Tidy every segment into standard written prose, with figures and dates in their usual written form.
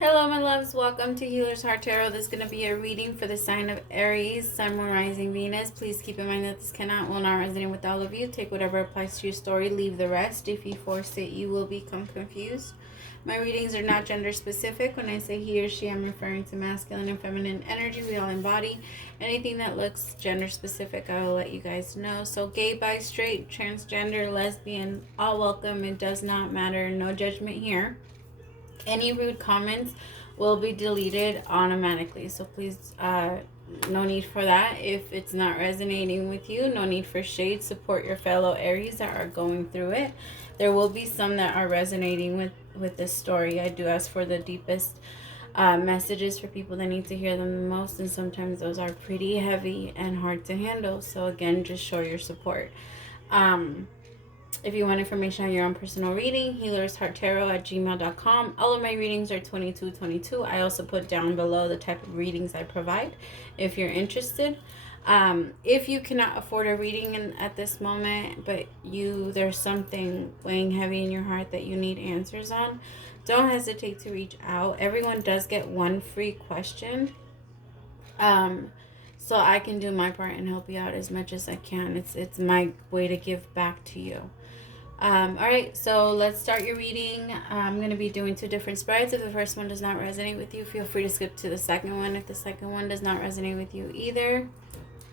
Hello, my loves. Welcome to Healer's Heart Tarot. This is going to be a reading for the sign of Aries, Sun, Moon, Rising, Venus. Please keep in mind that this will not resonate with all of you. Take whatever applies to your story. Leave the rest. If you force it, you will become confused. My readings are not gender specific. When I say he or she, I'm referring to masculine and feminine energy we all embody. Anything that looks gender specific, I will let you guys know. So gay, bi, straight, transgender, lesbian, all welcome. It does not matter. No judgment here. Any rude comments will be deleted automatically, so please no need for that. If it's not resonating with you, no need for shade. Support your fellow Aries that are going through it. There will be some that are resonating with this story. I do ask for the deepest messages for people that need to hear them the most, and sometimes those are pretty heavy and hard to handle. So again, just show your support. If you want information on your own personal reading, HealersHeartTarot@gmail.com. All of my readings are 2222. I also put down below the type of readings I provide if you're interested. If you cannot afford a reading at this moment, but there's something weighing heavy in your heart that you need answers on, don't hesitate to reach out. Everyone does get one free question. So I can do my part and help you out as much as I can. It's my way to give back to you. Alright, so let's start your reading. I'm going to be doing two different spreads. If the first one does not resonate with you, feel free to skip to the second one. If the second one does not resonate with you either,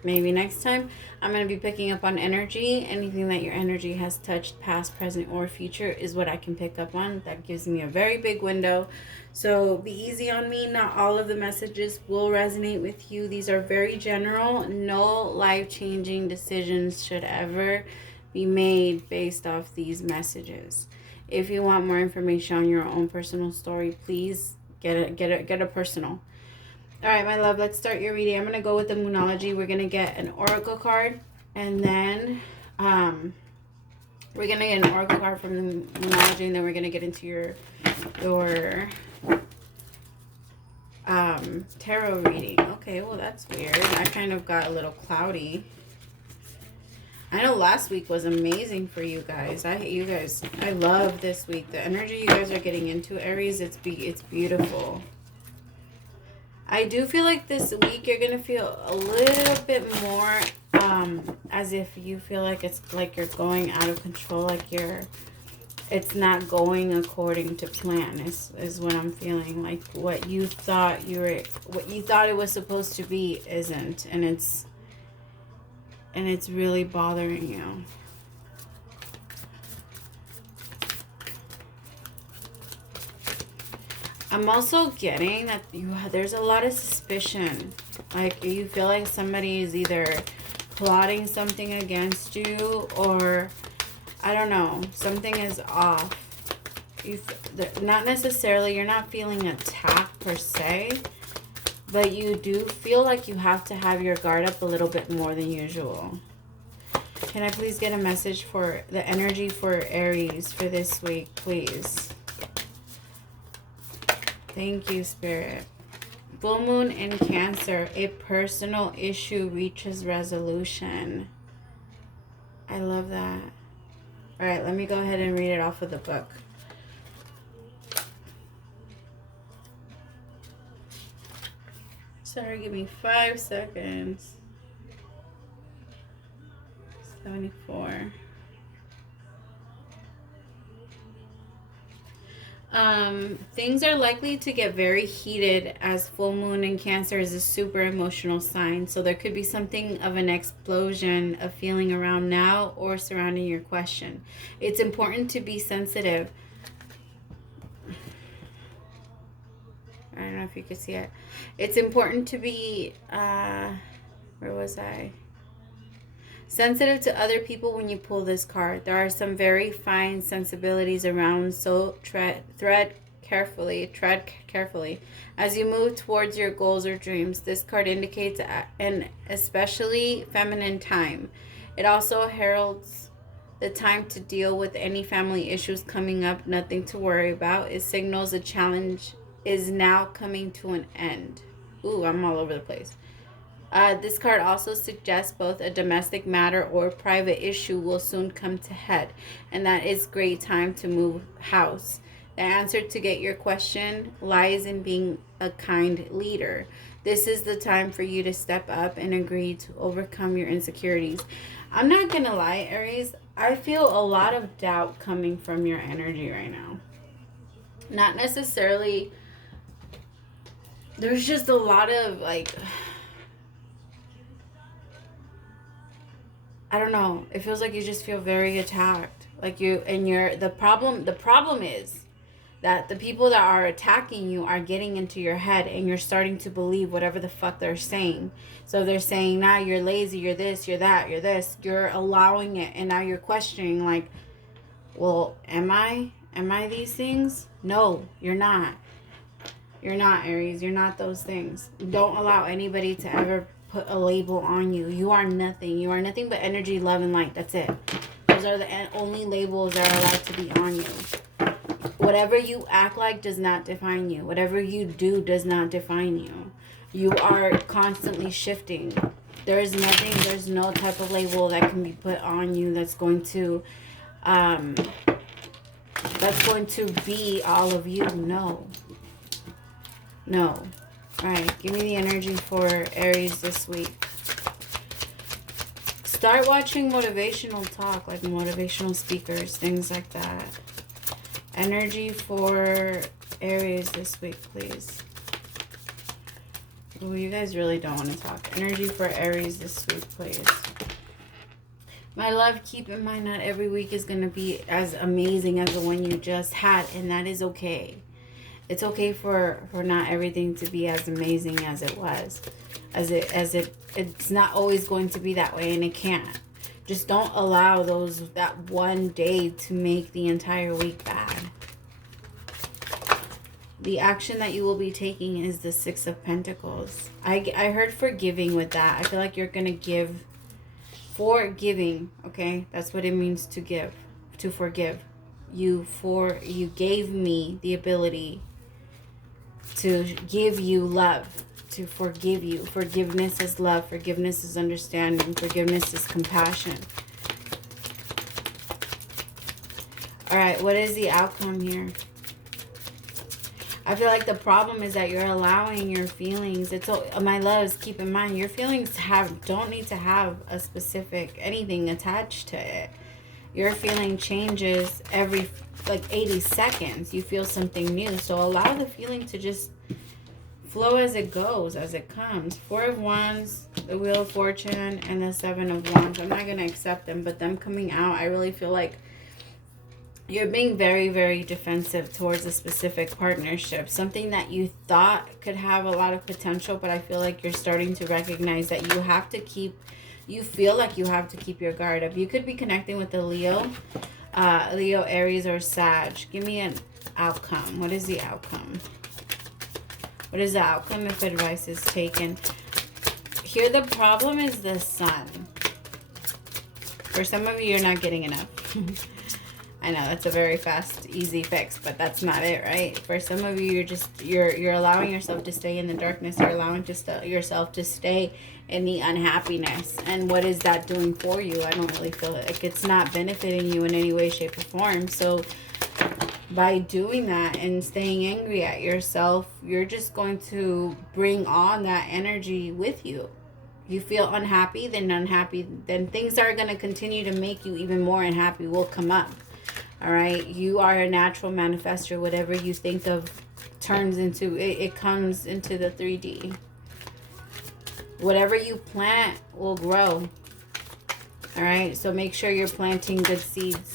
maybe next time. I'm going to be picking up on energy. Anything that your energy has touched, past, present, or future, is what I can pick up on. That gives me a very big window. So be easy on me. Not all of the messages will resonate with you. These are very general. No life-changing decisions should ever be made based off these messages. If you want more information on your own personal story, please get a personal. All right, my love, let's start your reading. I'm going to go with the Moonology. We're going to get an oracle card, and then we're going to get an oracle card from the Moonology, and then we're going to get into your tarot reading. Okay, well, that's weird. I kind of got a little cloudy. I know last week was amazing for you guys. I love this week. The energy you guys are getting into, Aries, it's beautiful. I do feel like this week you're going to feel a little bit more as if you feel like it's like you're going out of control, like it's not going according to plan is what I'm feeling. Like what you thought it was supposed to be isn't, and it's really bothering you. I'm also getting that there's a lot of suspicion. Like you feel like somebody is either plotting something against you, or I don't know, something is off. Not necessarily, you're not feeling attacked per se, but you do feel like you have to have your guard up a little bit more than usual. Can I please get a message for the energy for Aries for this week, please? Thank you, Spirit. Full moon in Cancer. A personal issue reaches resolution. I love that. All right, let me go ahead and read it off of the book. Sorry, give me 5 seconds. 74. Things are likely to get very heated as full moon in Cancer is a super emotional sign. So there could be something of an explosion of feeling around now or surrounding your question. It's important to be sensitive. I don't know if you could see it. It's important to be, where was I? Sensitive to other people when you pull this card. There are some very fine sensibilities around, so tread carefully as you move towards your goals or dreams. This card indicates an especially feminine time. It also heralds the time to deal with any family issues coming up. Nothing to worry about. It signals a challenge is now coming to an end. Ooh, I'm all over the place. This card also suggests both a domestic matter or private issue will soon come to head, and that is great time to move house. The answer to get your question lies in being a kind leader. This is the time for you to step up and agree to overcome your insecurities. I'm not going to lie, Aries. I feel a lot of doubt coming from your energy right now. Not necessarily. There's just a lot of like, I don't know. It feels like you just feel very attacked. Like the problem is that the people that are attacking you are getting into your head and you're starting to believe whatever the fuck they're saying. So they're saying, now you're lazy, you're this, you're that, you're this. You're allowing it, and now you're questioning like, well, am I these things? No, you're not. You're not, Aries. You're not those things. Don't allow anybody to ever put a label on you. You are nothing. You are nothing but energy, love, and light. That's it. Those are the only labels that are allowed to be on you. Whatever you act like does not define you. Whatever you do does not define you. You are constantly shifting. There's no type of label that can be put on you that's going to be all of you. No. All right, give me the energy for Aries this week. Start watching motivational talk, like motivational speakers, things like that. Energy for Aries this week, please. Oh, you guys really don't want to talk. Energy for Aries this week, please. My love, keep in mind not every week is going to be as amazing as the one you just had, and that is okay. It's okay for not everything to be as amazing as it was. It's not always going to be that way, and it can't. Just don't allow that one day to make the entire week bad. The action that you will be taking is the Six of Pentacles. I heard forgiving with that. I feel like you're going to give. Forgiving, okay? That's what it means to give, to forgive. You gave me the ability to give you love, to forgive you. Forgiveness is love. Forgiveness is understanding. Forgiveness is compassion. All right, what is the outcome here? I feel like the problem is that you're allowing your feelings. My loves, keep in mind, your feelings don't need to have a specific anything attached to it. Your feeling changes every 80 seconds. You feel something new. So allow the feeling to just flow as it goes, as it comes. Four of Wands, the Wheel of Fortune, and the Seven of Wands. I'm not going to accept them, but them coming out, I really feel like you're being very, very defensive towards a specific partnership. Something that you thought could have a lot of potential, but I feel like you're starting to recognize that you feel like you have to keep your guard up. You could be connecting with a Leo, Aries, or Sag. Give me an outcome. What is the outcome? What is the outcome if advice is taken? Here, the problem is the Sun. For some of you, you're not getting enough. I know that's a very fast, easy fix, but that's not it, right? For some of you, you're allowing yourself to stay in the darkness. You're allowing yourself to stay in the unhappiness. And what is that doing for you? I don't really feel like it's not benefiting you in any way, shape, or form. So by doing that and staying angry at yourself, you're just going to bring on that energy with you. You feel unhappy, then things are going to continue to make you even more unhappy will come up. All right, you are a natural manifester. Whatever you think of turns into, it comes into the 3D. Whatever you plant will grow. All right, so make sure you're planting good seeds,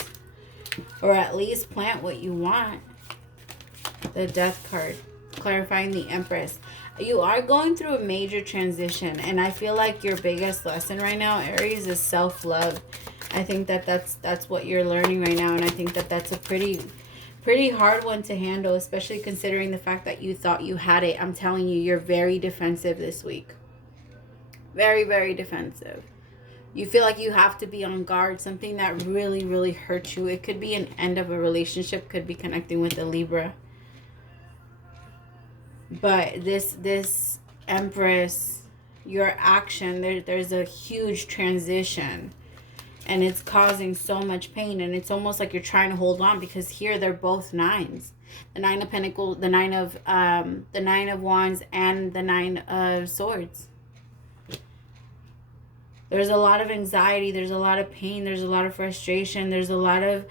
or at least plant what you want. The Death card, clarifying the Empress. You are going through a major transition, and I feel like your biggest lesson right now, Aries, is self-love. I think that's what you're learning right now, and I think that's a pretty hard one to handle, especially considering the fact that you thought you had it. I'm telling you, you're very defensive this week. Very, very defensive. You feel like you have to be on guard, something that really, really hurts you. It could be an end of a relationship, could be connecting with a Libra. But this Empress, your action, there's a huge transition. And it's causing so much pain, and it's almost like you're trying to hold on, because here they're both nines. The Nine of Pentacles, the Nine of Wands, and the Nine of Swords. There's a lot of anxiety, there's a lot of pain, there's a lot of frustration, there's a lot of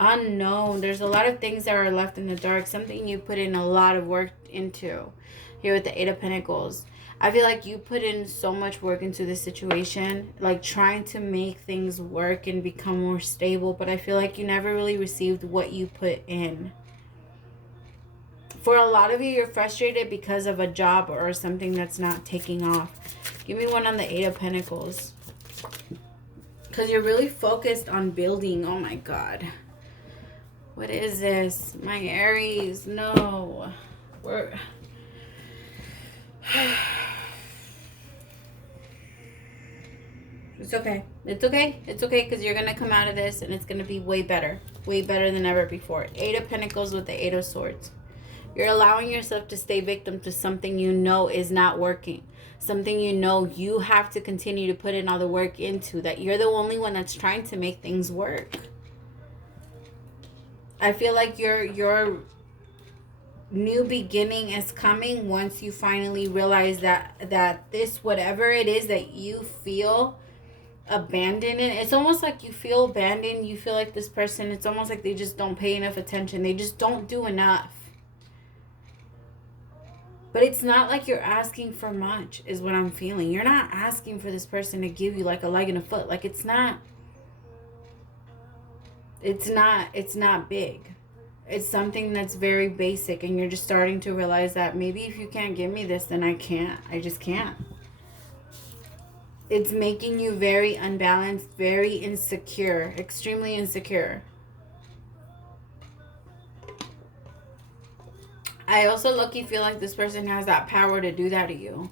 unknown. There's a lot of things that are left in the dark, something you put in a lot of work into. Here with the Eight of Pentacles, I feel like you put in so much work into this situation, like trying to make things work and become more stable, but I feel like you never really received what you put in. For a lot of you, you're frustrated because of a job or something that's not taking off. Give me one on the Eight of Pentacles. Because you're really focused on building. Oh my God. What is this? My Aries. No. We're... It's okay. It's okay. It's okay, because you're going to come out of this and it's going to be way better. Way better than ever before. Eight of Pentacles with the Eight of Swords. You're allowing yourself to stay victim to something you know is not working. Something you know you have to continue to put in all the work into. That you're the only one that's trying to make things work. I feel like your new beginning is coming once you finally realize that this, whatever it is that you feel abandoned in, it's almost like you feel abandoned. You feel like this person, it's almost like they just don't pay enough attention. They just don't do enough. But it's not like you're asking for much, is what I'm feeling. You're not asking for this person to give you like a leg and a foot. Like it's not big. It's something that's very basic, and you're just starting to realize that maybe if you can't give me this, then I can't. I just can't. It's making you very unbalanced, very insecure, extremely insecure. I also low-key feel like this person has that power to do that to you.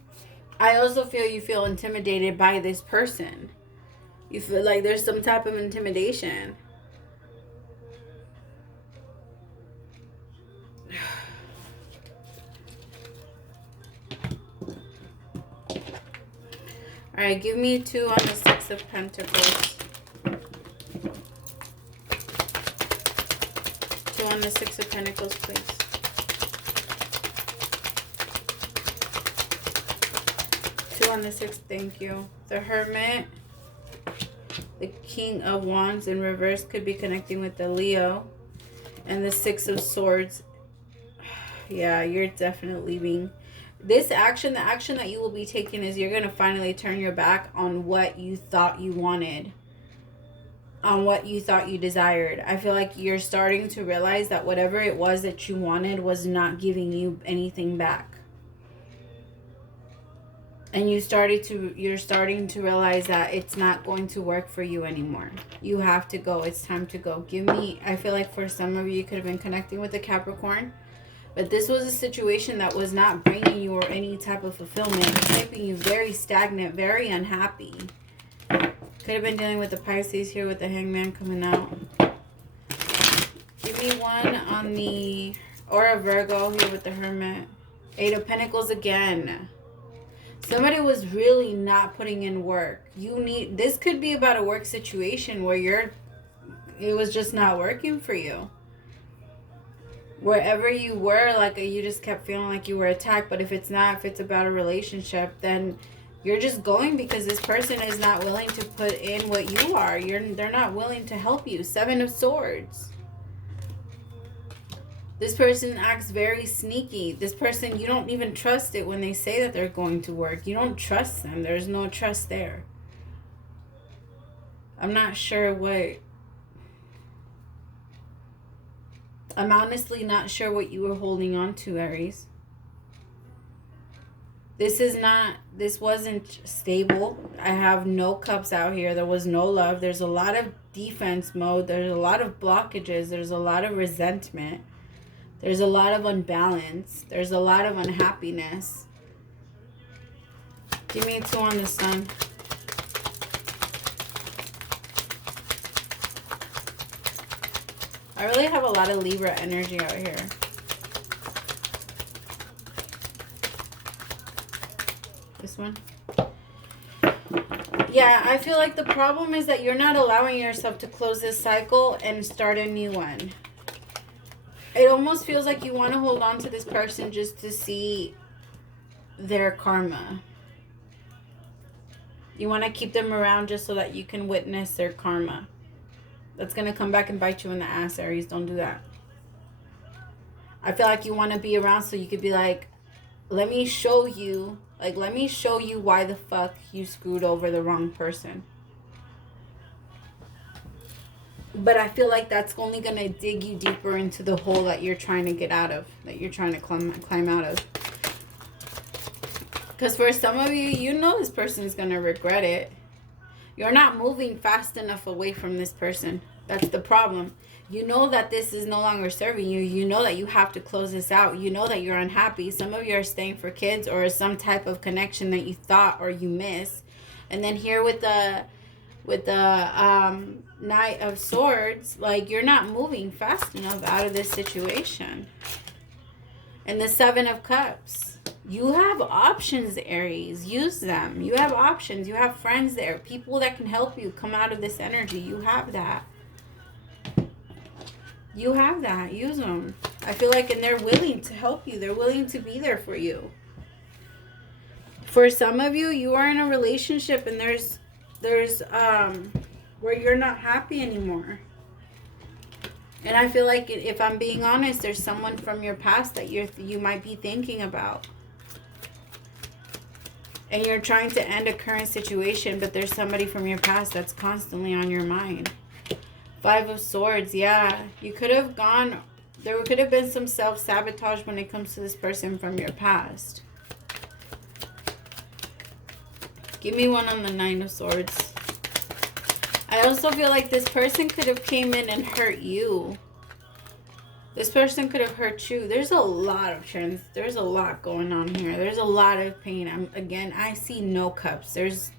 I also feel you feel intimidated by this person. You feel like there's some type of intimidation. All right, give me two on the Six of Pentacles. Two on the Six of Pentacles, please. Two on the Six, thank you. The Hermit. The King of Wands in reverse could be connecting with the Leo. And the Six of Swords. Yeah, you're definitely leaving. This action, the action that you will be taking is you're going to finally turn your back on what you thought you wanted. On what you thought you desired. I feel like you're starting to realize that whatever it was that you wanted was not giving you anything back. And you're starting to realize that it's not going to work for you anymore. You have to go. It's time to go. I feel like for some of you, you could have been connecting with a Capricorn. But this was a situation that was not bringing you or any type of fulfillment. It's making you very stagnant, very unhappy. Could have been dealing with the Pisces here with the Hangman coming out. Give me one on the... Or a Virgo here with the Hermit. Eight of Pentacles again. Somebody was really not putting in work. This could be about a work situation where it was just not working for you. Wherever you were, like you just kept feeling like you were attacked. But if it's about a relationship, then you're just going because this person is not willing to put in what you are. They're not willing to help you. Seven of Swords. This person acts very sneaky. This person, you don't even trust it when they say that they're going to work. You don't trust them. There's no trust there. I'm not sure what... I'm honestly not sure what you were holding on to, Aries. This wasn't stable. I have no cups out here. There was no love. There's a lot of defense mode. There's a lot of blockages. There's a lot of resentment. There's a lot of unbalance. There's a lot of unhappiness. Give me two on the Sun. I really have a lot of Libra energy out here. This one. Yeah, I feel like the problem is that you're not allowing yourself to close this cycle and start a new one. It almost feels like you want to hold on to this person just to see their karma. You want to keep them around just so that you can witness their karma. That's going to come back and bite you in the ass, Aries. Don't do that. I feel like you want to be around so you could be like, let me show you, why the fuck you screwed over the wrong person. But I feel like that's only going to dig you deeper into the hole that you're trying to get out of, that you're trying to climb out of. Because for some of you, you know this person is going to regret it. You're not moving fast enough away from this person. That's the problem. You know that this is no longer serving you. You know that you have to close this out. You know that you're unhappy. Some of you are staying for kids or some type of connection that you thought or you miss. And then here with the Knight of Swords, like, you're not moving fast enough out of this situation. And the Seven of Cups. You have options, Aries. Use them. You have options. You have friends there. People that can help you come out of this energy. You have that. You have that. Use them. I feel like, and they're willing to help you. They're willing to be there for you. For some of you, you are in a relationship and there's where you're not happy anymore. And I feel like, if I'm being honest, there's someone from your past that you might be thinking about. And you're trying to end a current situation, but there's somebody from your past that's constantly on your mind. Five of Swords, yeah. You could have gone, there could have been some self-sabotage when it comes to this person from your past. Give me one on the Nine of Swords. I also feel like this person could have came in and hurt you. This person could have hurt you. There's a lot of trends. There's a lot going on here. There's a lot of pain. I see no cups. There's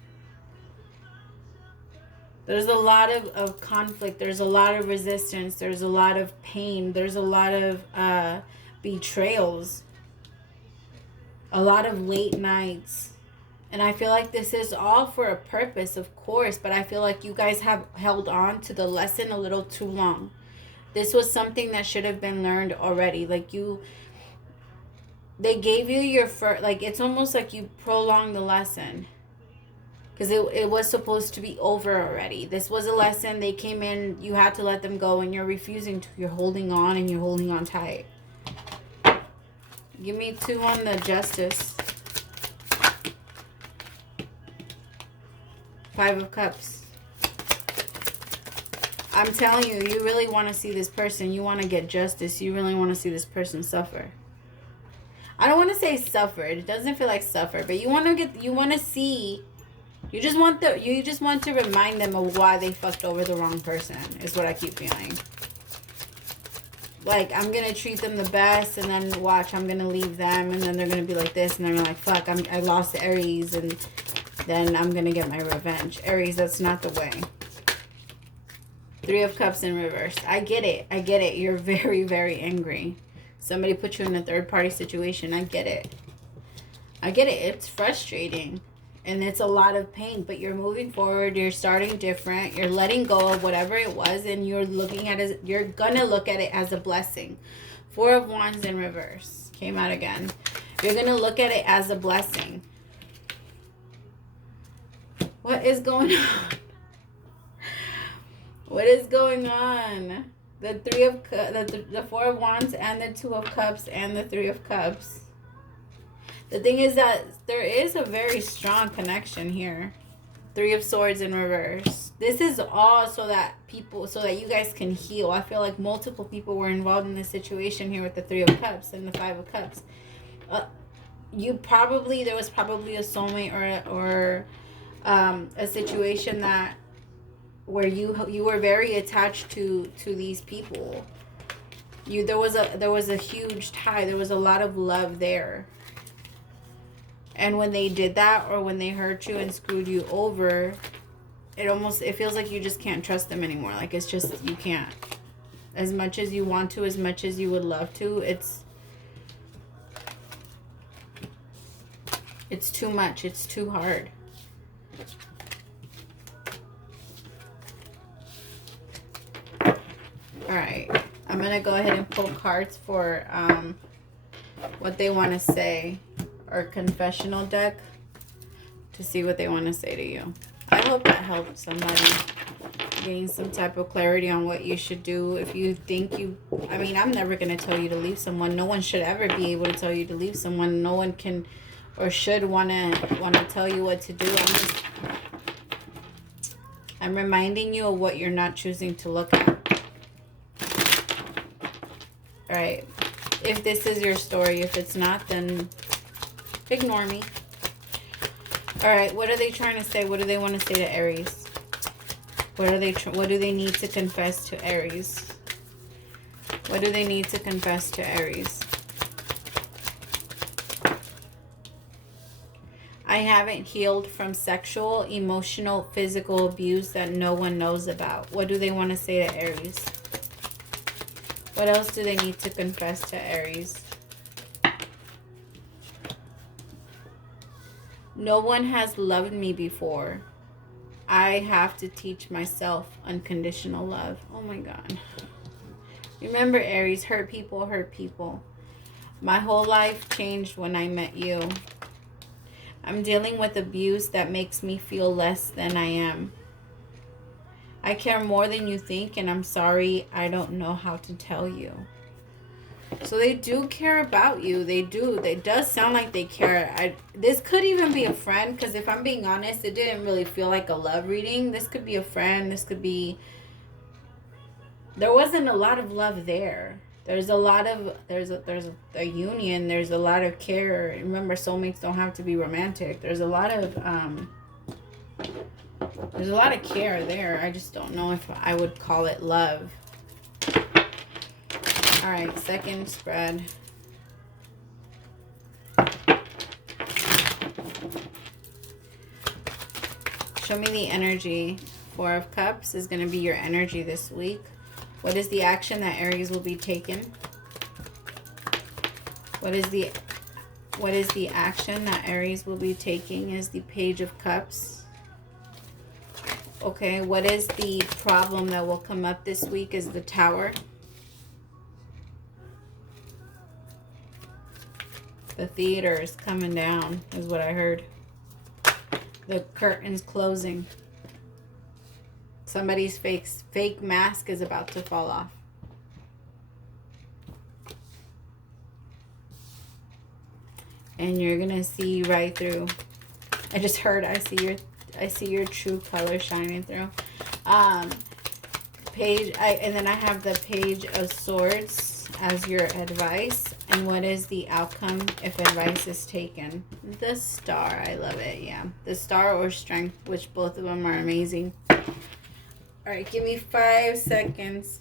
a lot of conflict. There's a lot of resistance. There's a lot of pain. There's a lot of betrayals. A lot of late nights. And I feel like this is all for a purpose, of course. But I feel like you guys have held on to the lesson a little too long. This was something that should have been learned already. Like, they gave you your first, like, it's almost like you prolonged the lesson. Because it was supposed to be over already. This was a lesson. They came in, you had to let them go, and you're refusing to. You're holding on, and you're holding on tight. Give me two on the Justice. Five of Cups. I'm telling you, you really want to see this person. You want to get justice. You really want to see this person suffer. I don't want to say suffer. It doesn't feel like suffer, but you want to see. You just want to remind them of why they fucked over the wrong person, is what I keep feeling. Like, I'm going to treat them the best, and then watch, I'm going to leave them, and then they're going to be like this, and they're like, fuck, I lost to Aries, and then I'm going to get my revenge. Aries, that's not the way. Three of Cups in reverse. I get it. You're very, very angry. Somebody put you in a third-party situation. I get it. It's frustrating. And it's a lot of pain. But you're moving forward. You're starting different. You're letting go of whatever it was. And you're going to look at it as a blessing. Four of Wands in reverse. Came out again. You're going to look at it as a blessing. What is going on? What is going on? The Four of Wands and the Two of Cups and the Three of Cups. The thing is that there is a very strong connection here. Three of Swords in reverse. This is all so that you guys can heal. I feel like multiple people were involved in this situation here with the Three of Cups and the Five of Cups. There was probably a soulmate or a situation where you were very attached to these people. There was a huge tie. There was a lot of love there. And when they did that, or when they hurt you and screwed you over, it feels like you just can't trust them anymore. Like, it's just, you can't. As much as you want to, as much as you would love to, it's too much. It's too hard. going to go ahead and pull cards for what they want to say, or confessional deck, to see what they want to say to you. I hope that helps somebody gain some type of clarity on what you should do. If you think you, I mean, I'm never going to tell you to leave someone. No one should ever be able to tell you to leave someone. No one can or should want to tell you what to do. I'm reminding you of what you're not choosing to look at. All right. If this is your story, if it's not, then ignore me. All right. What are they trying to say? What do they want to say to Aries? What do they need to confess to Aries? What do they need to confess to Aries? I haven't healed from sexual, emotional, physical abuse that no one knows about. What do they want to say to Aries? What else do they need to confess to Aries? No one has loved me before. I have to teach myself unconditional love. Oh my God. Remember, Aries, hurt people hurt people. My whole life changed when I met you. I'm dealing with abuse that makes me feel less than I am. I care more than you think, and I'm sorry I don't know how to tell you. So they do care about you. They do. It does sound like they care. This could even be a friend, because if I'm being honest, it didn't really feel like a love reading. This could be a friend. This could be... There wasn't a lot of love there. There's a lot of... There's a union. There's a lot of care. Remember, soulmates don't have to be romantic. There's a lot of... There's a lot of care there. I just don't know if I would call it love. All right, second spread. Show me the energy. 4 of Cups is going to be your energy this week. What is the action that Aries will be taking? What is the action that Aries will be taking? Is the Page of Cups. Okay, what is the problem that will come up this week? Is the Tower. The theater is coming down, is what I heard. The curtain's closing. Somebody's fake mask is about to fall off. And you're gonna see right through. I just heard I see your true color shining through. And then I have the Page of Swords as your advice. And what is the outcome if advice is taken? The Star. I love it. Yeah. The Star or Strength, which both of them are amazing. All right. Give me 5 seconds.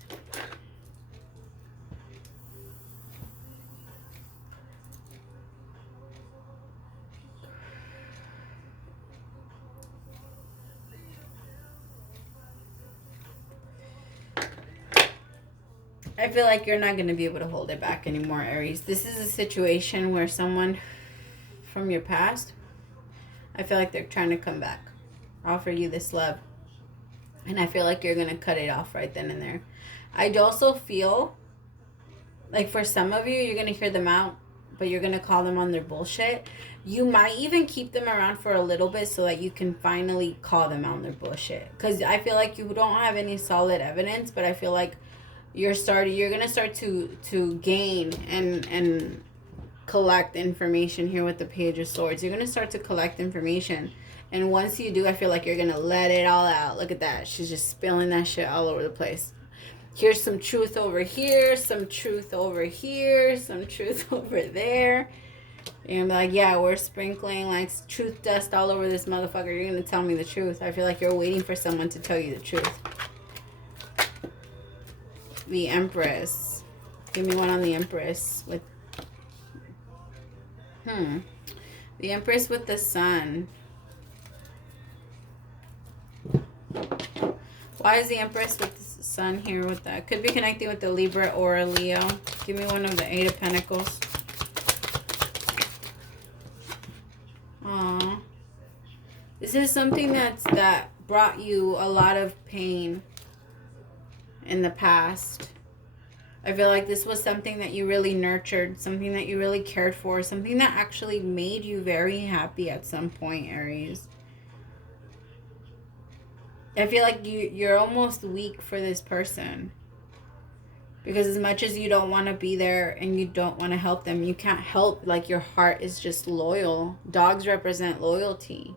I feel like you're not going to be able to hold it back anymore, Aries. This is a situation where someone from your past, I feel like they're trying to come back, offer you this love. And I feel like you're going to cut it off right then and there. I also feel like for some of you, you're going to hear them out, but you're going to call them on their bullshit. You might even keep them around for a little bit so that you can finally call them on their bullshit. Because I feel like you don't have any solid evidence, but I feel like you're gonna start to gain and collect information here with the Page of Swords. You're gonna start to collect information, and once you do, I feel like you're gonna let it all out. Look at that, she's just spilling that shit all over the place. Here's some truth over here, some truth over here, some truth over there. And like, yeah, we're sprinkling like truth dust all over this motherfucker. You're gonna tell me the truth. I feel like you're waiting for someone to tell you the truth. The Empress. Give me one on the Empress with... The Empress with the Sun. Why is the Empress with the Sun here with that? Could be connecting with the Libra or a Leo. Give me one of the 8 of Pentacles. Aww. This is something that brought you a lot of pain in the past. I feel like this was something that you really nurtured, something that you really cared for, something that actually made you very happy at some point, Aries. I feel like you're almost weak for this person. Because as much as you don't want to be there and you don't want to help them, you can't help. Like, your heart is just loyal. Dogs represent loyalty.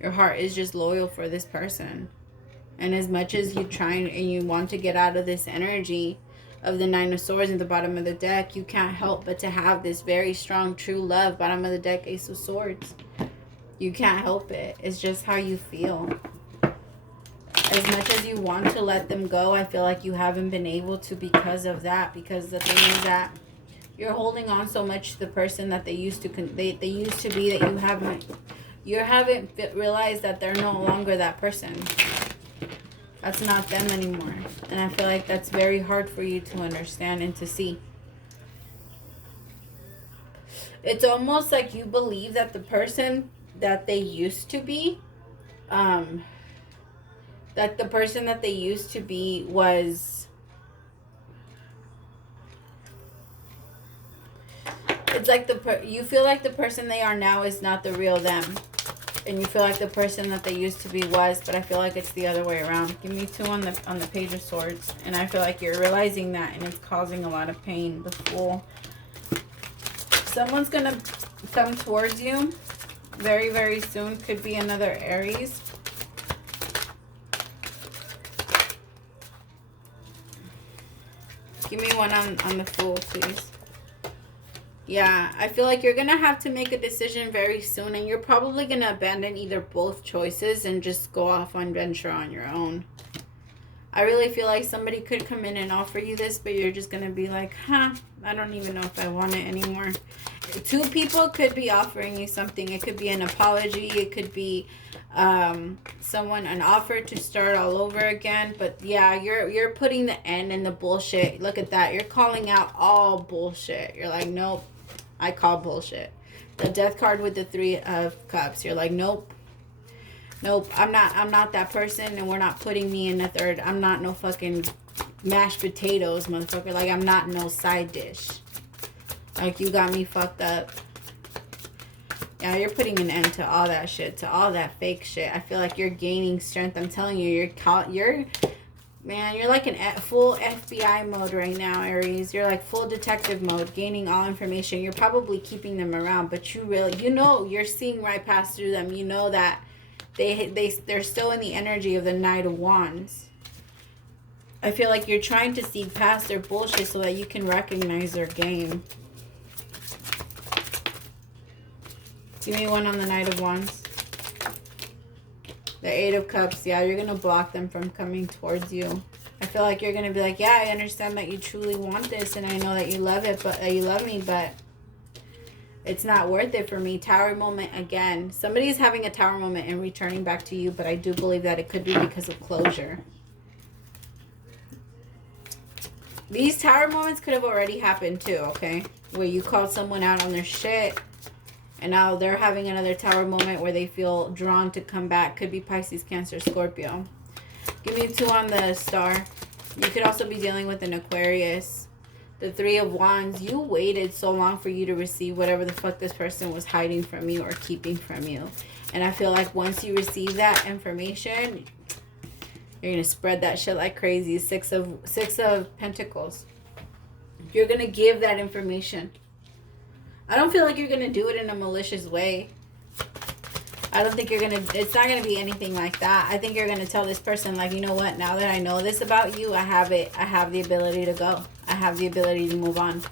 Your heart is just loyal for this person. And as much as you try and you want to get out of this energy of the Nine of Swords at the bottom of the deck, you can't help but to have this very strong, true love. Bottom of the deck, Ace of Swords. You can't help it. It's just how you feel. As much as you want to let them go, I feel like you haven't been able to because of that. Because the thing is that you're holding on so much to the person that they used to they used to be, that you haven't realized that they're no longer that person. That's not them anymore. And I feel like that's very hard for you to understand and to see. It's almost like you believe that the person that they used to be, was, it's like you feel like the person they are now is not the real them, and you feel like the person that they used to be was, but I feel like it's the other way around. Give me 2 on the Page of Swords, and I feel like you're realizing that, and it's causing a lot of pain. The Fool. Someone's gonna come towards you very, very soon. Could be another Aries. Give me 1 on the Fool, please. Yeah, I feel like you're going to have to make a decision very soon. And you're probably going to abandon either both choices and just go off on venture on your own. I really feel like somebody could come in and offer you this, but you're just going to be like, I don't even know if I want it anymore. 2 people could be offering you something. It could be an apology. It could be an offer to start all over again. But yeah, you're putting the end in the bullshit. Look at that. You're calling out all bullshit. You're like, nope, I call bullshit. The Death card with the 3 of Cups. You're like, nope, I'm not that person, and we're not putting me in the 3rd. I'm not no fucking mashed potatoes, motherfucker. Like, I'm not no side dish. Like, you got me fucked up. Yeah, you're putting an end to all that shit, to all that fake shit. I feel like you're gaining strength. I'm telling you, you're like in full FBI mode right now, Aries. You're like full detective mode, gaining all information. You're probably keeping them around, but you're seeing right past through them. You know that they're still in the energy of the Knight of Wands. I feel like you're trying to see past their bullshit so that you can recognize their game. Give me 1 on the Knight of Wands. The 8 of Cups. Yeah, you're going to block them from coming towards you. I feel like you're going to be like, yeah, I understand that you truly want this, and I know that you love it, but you love me, but it's not worth it for me. Tower moment again. Somebody is having a tower moment and returning back to you, but I do believe that it could be because of closure. These tower moments could have already happened too, okay? Where you called someone out on their shit, and now they're having another tower moment where they feel drawn to come back. Could be Pisces, Cancer, Scorpio. Give me 2 on the Star. You could also be dealing with an Aquarius. The 3 of Wands. You waited so long for you to receive whatever the fuck this person was hiding from you or keeping from you. And I feel like once you receive that information, you're going to spread that shit like crazy. 6 of Pentacles. You're going to give that information. I don't feel like you're going to do it in a malicious way. I don't think it's not going to be anything like that. I think you're going to tell this person, like, you know what, now that I know this about you, I have the ability to go. I have the ability to move on.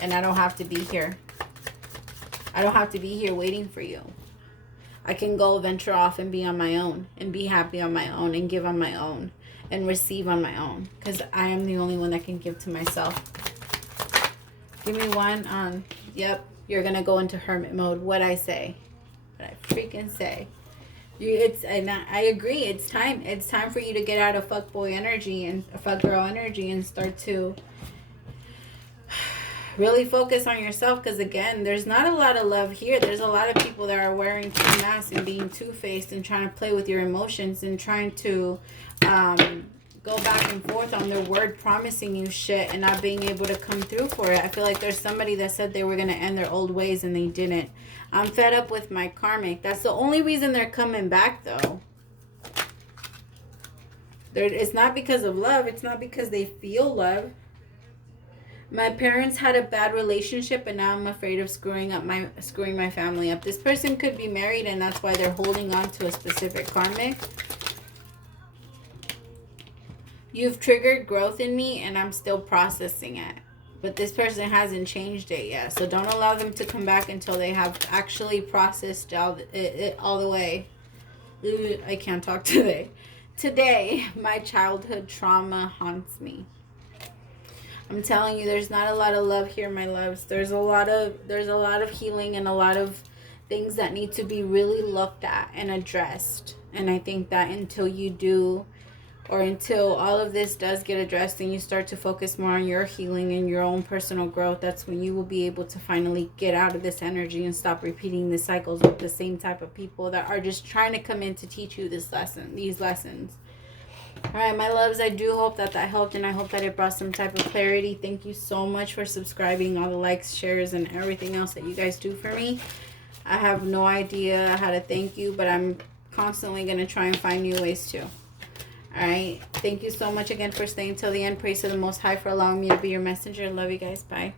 And I don't have to be here. I don't have to be here waiting for you. I can go venture off and be on my own. And be happy on my own. And give on my own. And receive on my own. Because I am the only one that can give to myself. Give me 1 on... Yep, you're going to go into hermit mode. What I say. What I freaking say. And I agree. It's time. It's time for you to get out of fuckboy energy and fuckgirl energy and start to really focus on yourself. Because, again, there's not a lot of love here. There's a lot of people that are wearing 2 masks and being two-faced and trying to play with your emotions and trying to go back and forth on their word promising you shit and not being able to come through for it. I feel like there's somebody that said they were going to end their old ways and they didn't. I'm fed up with my karmic. That's the only reason they're coming back, though. It's not because of love. It's not because they feel love. My parents had a bad relationship and now I'm afraid of screwing my family up. This person could be married and that's why they're holding on to a specific karmic. You've triggered growth in me and I'm still processing it. But this person hasn't changed it yet. So don't allow them to come back until they have actually processed it all the way. I can't talk today. Today, my childhood trauma haunts me. I'm telling you, there's not a lot of love here, my loves. There's a lot of healing and a lot of things that need to be really looked at and addressed. And I think that until you do, or until all of this does get addressed and you start to focus more on your healing and your own personal growth, that's when you will be able to finally get out of this energy and stop repeating the cycles with the same type of people that are just trying to come in to teach you these lessons. All right, my loves, I do hope that helped, and I hope that it brought some type of clarity. Thank you so much for subscribing, all the likes, shares, and everything else that you guys do for me. I have no idea how to thank you, but I'm constantly going to try and find new ways to. All right. Thank you so much again for staying till the end. Praise to the Most High for allowing me to be your messenger. Love you guys. Bye.